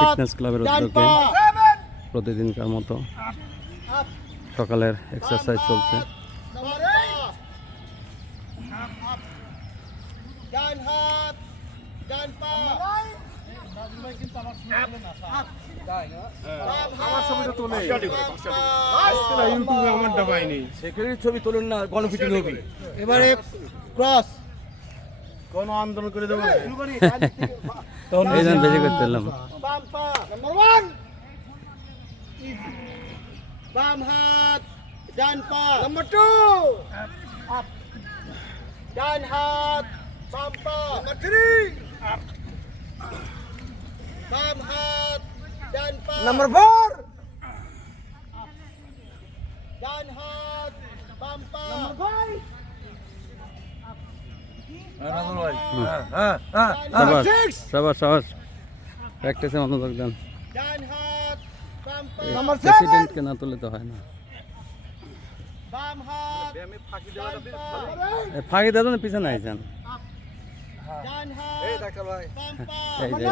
Fitness ক্লাবের উদ্যোগে প্রতিদিনকার মতো সকালের এক্সারসাইজ চলছে। ছবি তোলেন না, গণপিটুনি হবে। এবারে ক্রস কোন আন্দোলন করে দেবো এই জন্য বেশি করতে এলাম। বাম হাত ডান পা নাম্বার 2 ডান হাত বাম পা নাম্বার 3 বাম হাত ডান পা নাম্বার 4 ডান হাত বাম পা নাম্বার 5 প্র্যাকটিসে মনোযোগ দেন। ডান হাত বাম পা প্রেসিডেন্টকে না তুলে তো হয় না। বাম হাত ফাঁকি দাদা পিছনে আইছেন। ডান হাত এই ডাক্তার ভাই, বাম পা এই যে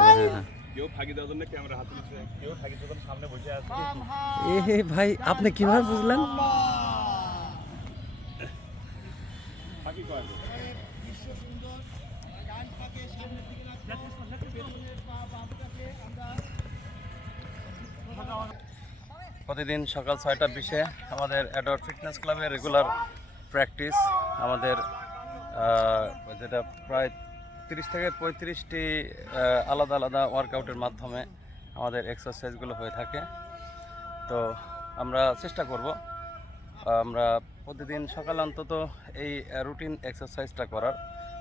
কেউ ফাঁকি দেওয়ার জন্য ক্যামেরা হাতে নিচ্ছে, কেউ ফাঁকি দেওয়ার জন্য সামনে বসে আছে। বাম হাত এ ভাই আপনি কিভাবে বুঝলেন? ফাঁকি কয় বিশ্ব সুন্দর ডান পাকে সামনের দিকে রাখতে পেছনের পা বাম পাকে আমরা প্রতিদিন সকাল 6:20 আমাদের অ্যাডওয়ার্ড ফিটনেস ক্লাবের রেগুলার প্র্যাকটিস। আমাদের যেটা প্রায় 30 থেকে 35টি আলাদা আলাদা ওয়ার্কআউটের মাধ্যমে আমাদের এক্সারসাইজগুলো হয়ে থাকে। তো আমরা চেষ্টা করব আমরা প্রতিদিন সকালে অন্তত এই রুটিন এক্সারসাইজটা করার।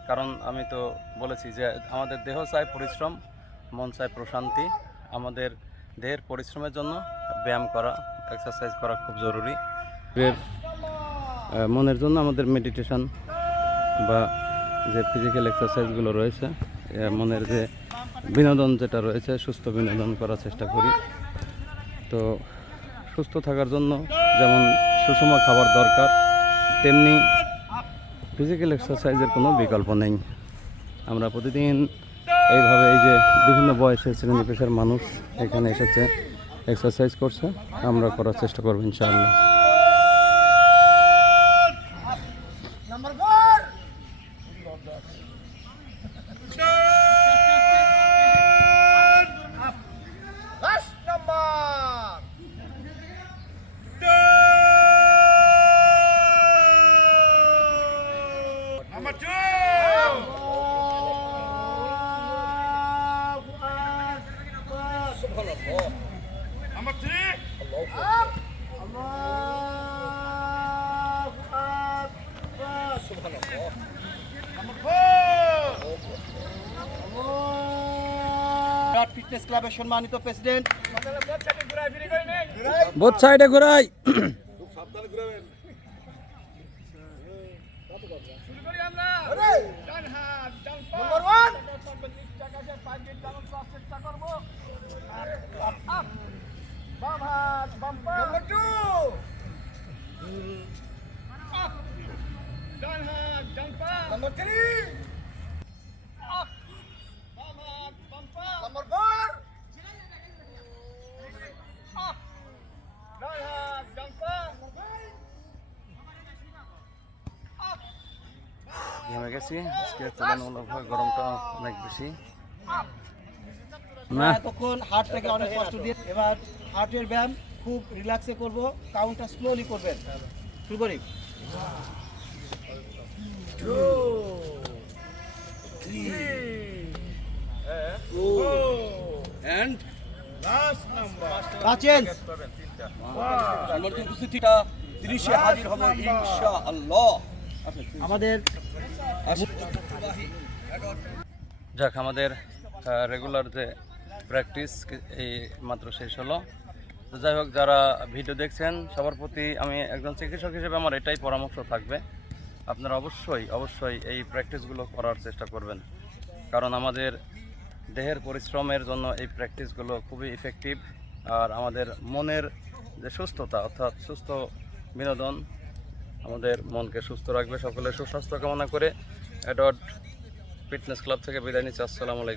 কারণ আমি তো বলেছি যে আমাদের দেহ চায় পরিশ্রম, মন চায় প্রশান্তি। আমাদের দেহের পরিশ্রমের জন্য ব্যায়াম করা, এক্সারসাইজ করা খুব জরুরি। মনের জন্য আমাদের মেডিটেশন বা যে ফিজিক্যাল এক্সারসাইজগুলো রয়েছে, মনের যে বিনোদন যেটা রয়েছে, সুস্থ বিনোদন করার চেষ্টা করি। তো সুস্থ থাকার জন্য যেমন সুষম খাবার দরকার, তেমনি ফিজিক্যাল এক্সারসাইজের কোনো বিকল্প নেই। আমরা প্রতিদিন এইভাবে এই যে বিভিন্ন বয়সের শ্রেণী পেশার মানুষ এখানে এসেছে, এক্সারসাইজ করছে, আমরা করার চেষ্টা করবো ইনশাআল্লাহ। Number 4 last number number 2 number 3 fitness ক্লাবের সম্মানিত প্রেসিডেন্ট বোথ সাইডে ঘোরাই। সাবধানে ঘুরাবেন। শুরু করি আমরা। ডান হাত ডান পা নাম্বার 1 চেষ্টা করব। বাম হাত বাম পা নাম্বার 2 ডান হাত ডান পা নাম্বার 3 বাম হাত বাম পা নাম্বার 4 ডান হাত ডান পা ঘেমে গেছি আজকে, তুলনামূলকভাবে গরমটা অনেক বেশি না। তখন হার্টটাকে অনেক কষ্ট দিয়ে, এবার হার্টের ব্যায়াম খুব রিল্যাক্সে করব। কাউন্টটা স্লোলি করবেন। শুরু করি 2 3 এন্ড লাস্ট নাম্বার চেঞ্জ। আমার উপস্থিতিটা 30-এ হাজির হব ইনশাআল্লাহ। আমাদের যাক, আমাদের রেগুলার যে প্র্যাকটিস এই মাত্র শেষ হলো। তো যাই হোক, যারা ভিডিও দেখছেন সবার প্রতি আমি একজন চিকিৎসক হিসেবে আমার এটাই পরামর্শ থাকবে, আপনারা অবশ্যই এই প্র্যাকটিসগুলো করার চেষ্টা করবেন। কারণ আমাদের দেহের পরিশ্রমের জন্য এই প্র্যাকটিসগুলো খুবই ইফেক্টিভ। আর আমাদের মনের যে সুস্থতা, অর্থাৎ সুস্থ বিনোদন আমাদের মনকে সুস্থ রাখবে। সকলের সুস্বাস্থ্য কামনা করে অ্যাডওয়ার্ড ফিটনেস ক্লাব থেকে বিদায় নিচ্ছি। আসসালামু আলাইকুম।